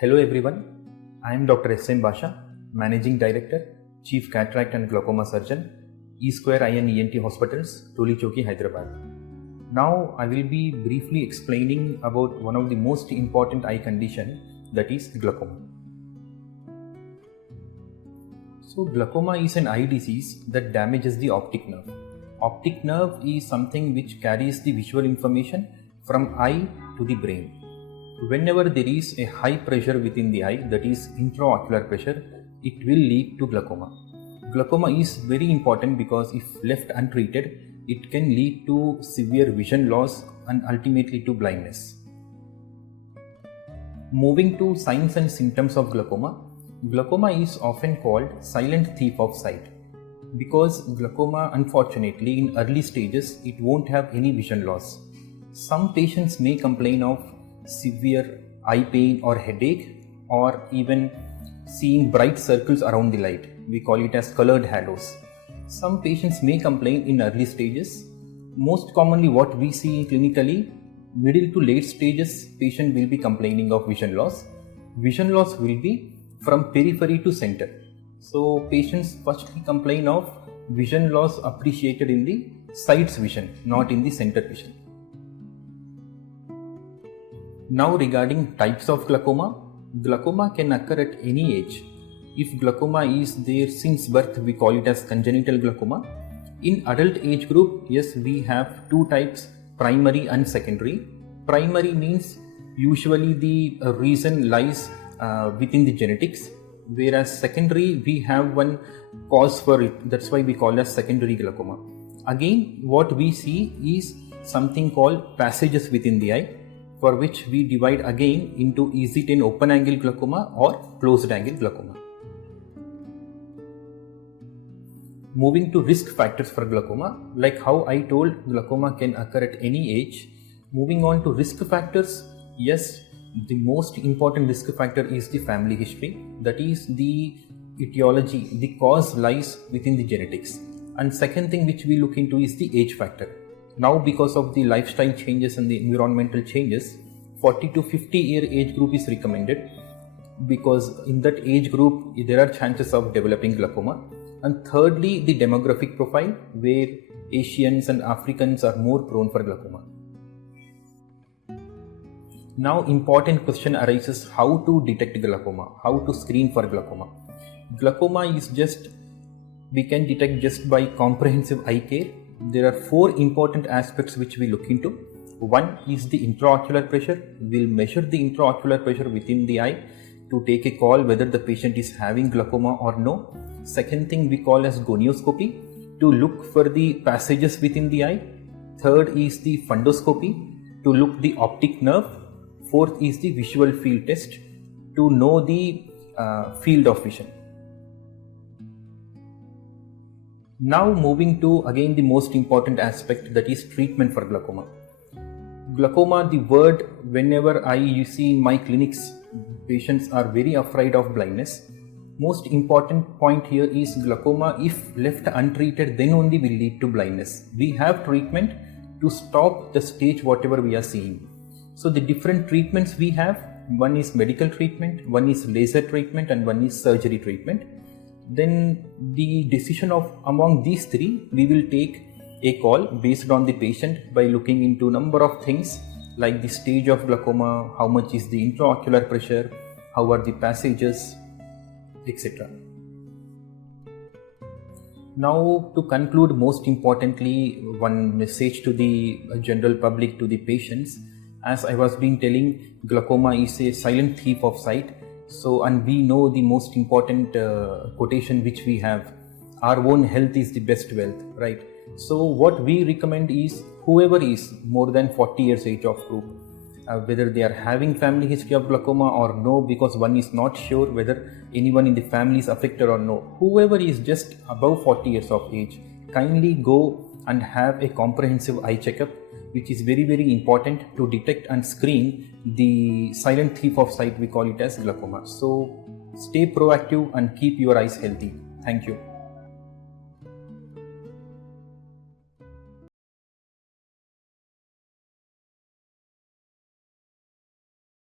Hello everyone, I am Dr. S. M. Basha, Managing Director, Chief Cataract and Glaucoma Surgeon, E-Square Eye and ENT Hospitals, Tolichoki, Hyderabad. Now I will be briefly explaining about one of the most important eye condition, that is glaucoma. So glaucoma is an eye disease that damages the optic nerve. Optic nerve is something which carries the visual information from eye to the brain. Whenever there is a high pressure within the eye, that is intraocular pressure, it will lead to glaucoma. Glaucoma is very important because if left untreated, it can lead to severe vision loss and ultimately to blindness. Moving to signs and symptoms of glaucoma, glaucoma is often called silent thief of sight because glaucoma, unfortunately, in early stages, it won't have any vision loss. Some patients may complain of severe eye pain or headache, or even seeing bright circles around the light. We call it as colored halos. Some patients may complain in early stages. Most commonly what we see clinically, middle to late stages, patient will be complaining of vision loss. Vision loss will be from periphery to center. So patients firstly complain of vision loss appreciated in the sides vision, not in the center vision. Now regarding types of glaucoma, glaucoma can occur at any age. If glaucoma is there since birth, we call it as congenital glaucoma. In adult age group, yes, we have two types, primary and secondary. Primary means usually the reason lies within the genetics, whereas secondary we have one cause for it, that's why we call it as secondary glaucoma. Again, what we see is something called passages within the eye, for which we divide again into is it an open angle glaucoma or closed angle glaucoma. Moving to risk factors for glaucoma, like how I told glaucoma can occur at any age. Moving on to risk factors, yes, the most important risk factor is the family history, that is the etiology, the cause lies within the genetics. And second thing which we look into is the age factor. Now because of the lifestyle changes and the environmental changes, 40 to 50 year age group is recommended because in that age group there are chances of developing glaucoma. And thirdly, the demographic profile, where Asians and Africans are more prone for glaucoma. Now important question arises, how to detect glaucoma, how to screen for glaucoma. Glaucoma is we can detect just by comprehensive eye care. There are four important aspects which we look into. One is the intraocular pressure. We'll measure the intraocular pressure within the eye to take a call whether the patient is having glaucoma or no. Second thing we call as gonioscopy, to look for the passages within the eye. Third is the fundoscopy, to look the optic nerve. Fourth is the visual field test, to know the field of vision. Now moving to again the most important aspect, that is treatment for glaucoma. Glaucoma, the word, whenever you see in my clinics, patients are very afraid of blindness. Most important point here is glaucoma, if left untreated, then only will lead to blindness. We have treatment to stop the stage whatever we are seeing. So the different treatments we have, one is medical treatment, one is laser treatment, and one is surgery treatment. Then the decision of among these three, we will take a call based on the patient by looking into number of things like the stage of glaucoma, how much is the intraocular pressure, how are the passages, etc. Now to conclude, most importantly, one message to the general public, to the patients, as I was being telling, glaucoma is a silent thief of sight. So, and we know the most important quotation which we have, our own health is the best wealth, right? So what we recommend is whoever is more than 40 years age of group, whether they are having family history of glaucoma or no, because one is not sure whether anyone in the family is affected or no. Whoever is just above 40 years of age, kindly go and have a comprehensive eye checkup, which is very, very important to detect and screen the silent thief of sight, we call it as glaucoma. So stay proactive and keep your eyes healthy. Thank you.